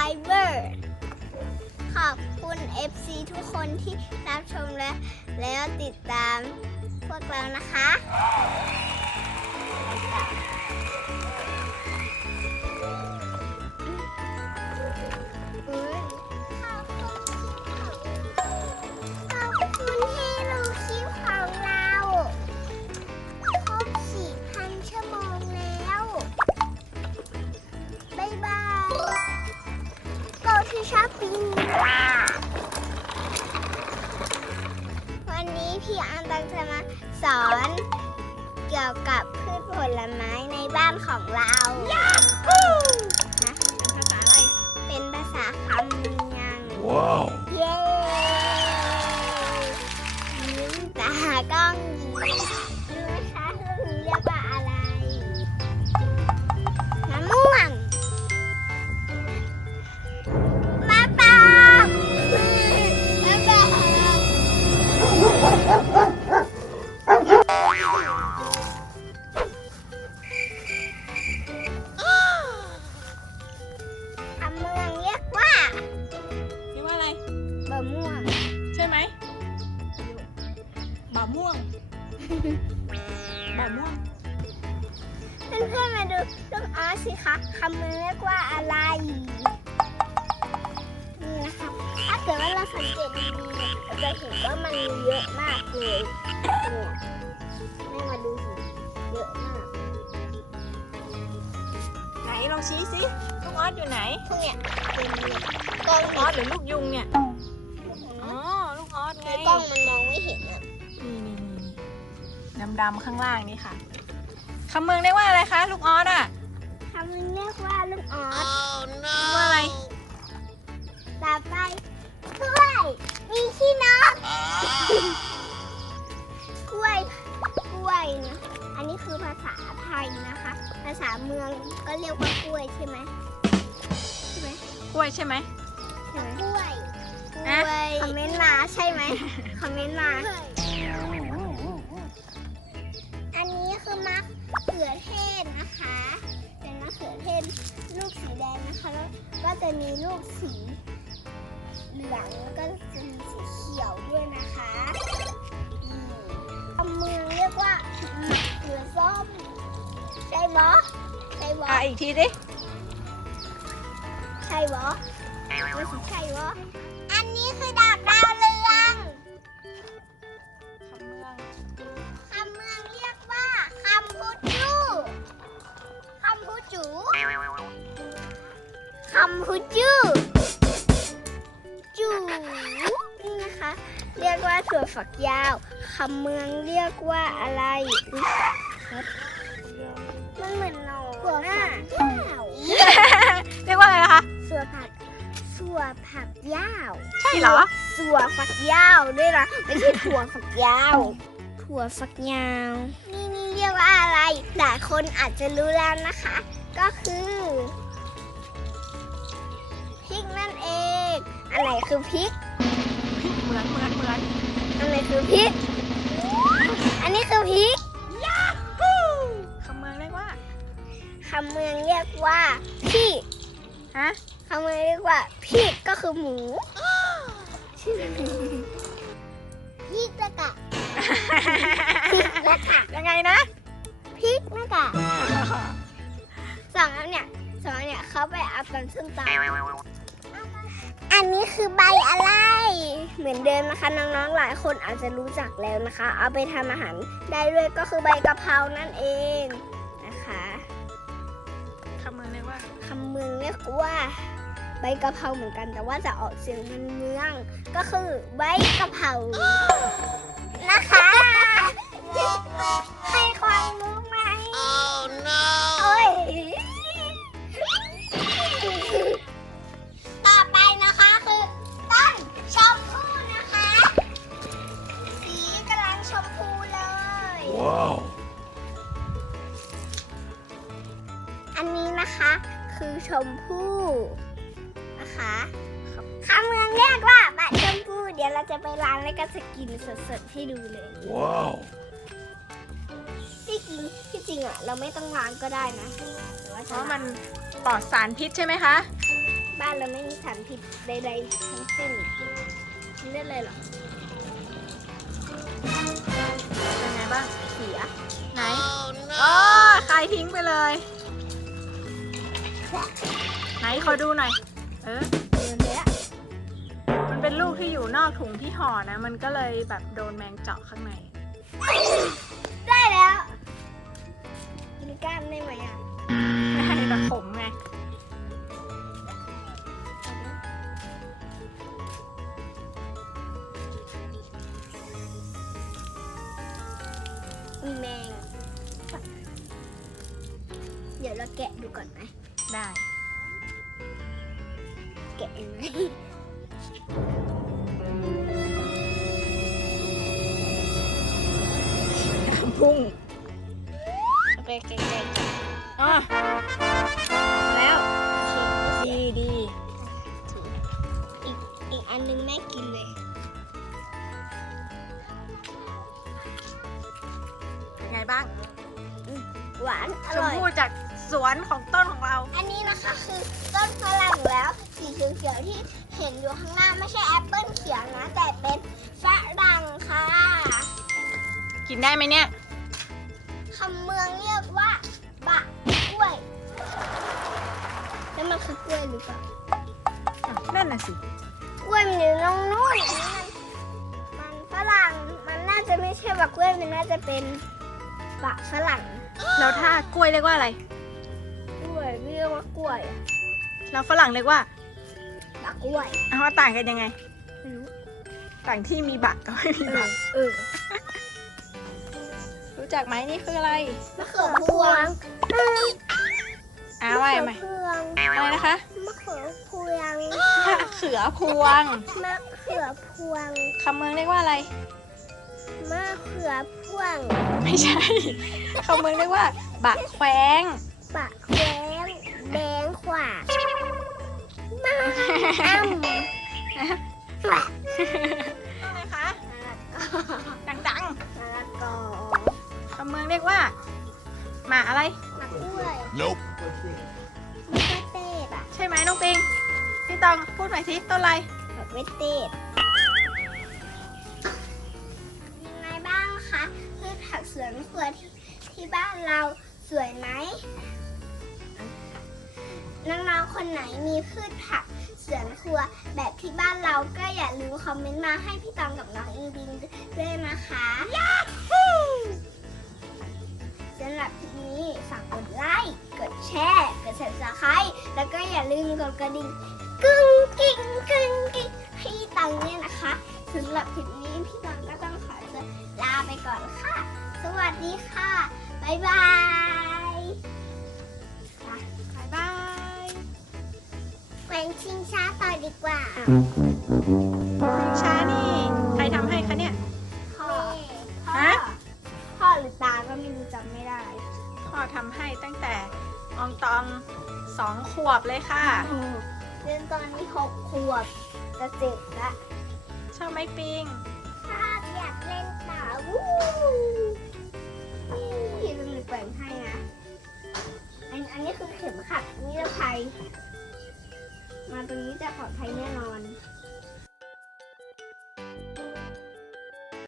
คนครบ1,000 subscriber ขอบคุณ FC ทุกคนที่รับชมและแล้วติดตามพวกเรานะคะ พี่อันตังจะมาสอนเกี่ยวกับพืชผลไม้ในบ้านของเรายาฮูนะภาษาอะไร เป็นภาษาคำเมือง Wow. เย้ยิ้มตากล้องยิ้ม สสิคะคำมันเรียกว่าอะไร นี่นะคะถ้าเกิดว่าเราสังเกตดีๆเนี่ยเราจะเห็นว่ามันเยอะมากเลยเนี่ยไม่มาดูสิเยอะมากไหนลองชี้สิลูกออสอยู่ไหนพวกเนี้ยเป็นเนี่ยกล้องลูกออสหรือลูกยุงเนี่ยอ๋อลูกออสไงในกล้องมันมองไม่เห็นอะนี่นี่นี่ดำๆข้างล่างนี่ค่ะคำเมืองเรียกว่าอะไรคะ ลูกออสอะ คำมันเรียกว่าลูกออสเรียกว่าอะไรต่อไปกล้วยมีขี้นกกล้วยกล้วยนะอันนี้คือภาษาไทยนะคะ ภาษาเมืองก็เรียกว่ากล้วยใช่ไหมใช่ไหมกล้วยใช่ไหมใช่ไหมกล้วยอะคอมเมนต์มาใช่ไหมคอมเมนต์มาะเขือเทศลูกสีแดงนะคะแล้วก็จะมีลูกสีเหลืองแล้วก็จะมีสีเขียวด้วยนะคะอืมคำเมืองเรียกว่ามะเขือส้มใช่บอใช่บออะอีกทีดิใช่บอ คำพูจูจูนี่นะคะ เรียกว่าถั่วฝักยาวคำเมืองเรียกว่าอะไรอุ๊ยมันเหมือนหนอนถั่วฝักยาวเรียกว่าอะไรนะคะถั่วผักถั่วผักยาว ใช่เหรอถั่วฝักยาวด้วยนะไม่ใช่ถั่วฝักยาว ถั่วฝักยาว นี่นี่เรียกว่าอะไรหลายคนอาจจะรู้แล้วนะคะ ก็คือพ ริกนั่นเอง อันไหนคือพริกเหมือนเหมือนเหมือนอันไหนคือพริก อันนี้คือพริกคำเมืองเรียกว่าคำเมืองเรียกว่าพี่ฮะคำเมืองเรียกว่าพี่ก็คือหมูพี่ตะกะพริกตะกะยังไงนะพริกตะกะสองอันเนี่ยสองอันเนี่ยเขาไปเอาตำส้มตำ อันนี้คือใบอะไร เหมือนเดิมนะคะน้องๆหลายคนอาจจะรู้จักแล้วนะคะ เอาไปทำอาหารได้ด้วยก็คือใบกะเพรานั่นเองนะคะคำเมืองเรียกว่าคำเมืองเรียกว่า ใบกะเพราเหมือนกัน แต่ว่าจะออกเสียงมันเมืองก็คือใบกะเพรานะคะให้ความรู้ไหม Oh no. ชมพู่นะคะคำเมืองเรียกว่าบะชมพู่เดี๋ยวเราจะไปร้านแล้วก็จะกินสดๆให้ดูเลย Wow. พี่กจริงที่จริงอะเราไม่ต้องล้างก็ได้นะแต่ว่าเพจะราะมันล้างปลอดสารพิษใช่ไหมคะ บ้านเราไม่มีสารพิษใดๆทั้งสิ้นกินได้เลยเหรอเป็นไงบ้างเสียไหนอ๋อคายทิ้งไปเลย ไหนขอดูหน่อย เออเดินเลยอะมันเป็นลูกที่อยู่นอกถุงที่ห่อนะ มันก็เลยแบบโดนแมงเจาะข้างใน ได้แล้ว กินก้านได้ไหมอะไม่ให้แบบขมไงมี ได้แกะยังไงพุ่งเอาไปแกะแกะอ๋อมาแล้วดีดีอีกอีกอันนึงแม่กินเลยไงบ้าง หวาน อชมร่อย พู่จาก สวนของต้นของเรา อันนี้นะคะคือต้นฝรั่งแล้วสีเขียวๆที่เห็นอยู่ข้างหน้าไม่ใช่แอปเปิ้ลเขียวนะ แต่เป็นฝรั่งค่ะกินได้ไหมเนี่ยคำเมืองเรียกว่าบะกล้วย แล้วมันคือกล้วยหรือเปล่าอะนั่นน่ะสิกล้วยมันอยู่ตรงนู้นอันนี้มันมันฝรั่งมันน่าจะไม่ใช่บะกล้วยมันน่าจะเป็นบะฝรั่ง แล้วถ้ากล้วยเรียกว่าอะไรกล้วยเรียกว่ากล้วยอะแล้วฝรั่งเรียกว่าบะกล้วยเอาว่าต่างกันยังไง ไม่รู้ต่างที่มีบักกับไม่มีบัก เออรู้จักไหมนี่คืออะไร มะเขือพวงอ้าวไม่ไม่มะเขือพวงอะไรนะคะ มะเขือพวงมะเขือพวงมะเขือพวงคำเมืองเรียกว่าอะไร มะเขือพวงไม่ใช่คำเมืองเรียกว่าบะแควงปะแควง มาอ้ำอะไรคะดังมะละกอๆคำเมืองเรียกว่า หมาอะไร มะกล้วย Nope. มะเขือเทศอะใช่ไหมน้องปิงพี่ตองพูดหน่อยสิต้นอะไรมะเขือเทศยังไงบ้างคะพืชผักสวนครัวที่ที่บ้านเราสวยไหมน้องๆคนไหนมีพืชผัก สวนครัวแบบที่บ้านเราก็อย่าลืมคอมเมนต์มาให้พี่ตองกับน้องอิงบิงด้วยนะคะยาฮูสำหรับคลิปนี้ฝากกดไลค์ กดแชร์ กด subscribe แล้วก็อย่าลืมกดกระดิ่งกึ้งกิ้งกึ้งกิ้งให้พี่ตังเนี่ยนะคะสำหรับคลิปนี้พี่ตังก็ต้องขอลาไปก่อนค่ะ สวัสดีค่ะ บ๊ายบาย แกว่งชิงช้าต่อดีกว่าช้านี่ ใครทำให้คะเนี่ย พ่อพ่อฮะ พ่อหรือตาก็ไม่รู้จำไม่ได้พ่อทำให้ตั้งแต่อองตองสองขวบเลยค่ะ เรียนตอนนี้หกขวบจะเจ็ดละชอบไหมปิงถ้าอยากเล่นต่อวู้นี่จะมีแกว่งให้นะอันอันนี้คือเข็มขัดนิรภัย มาตรงนี้จะปลอดภัยแน่นอน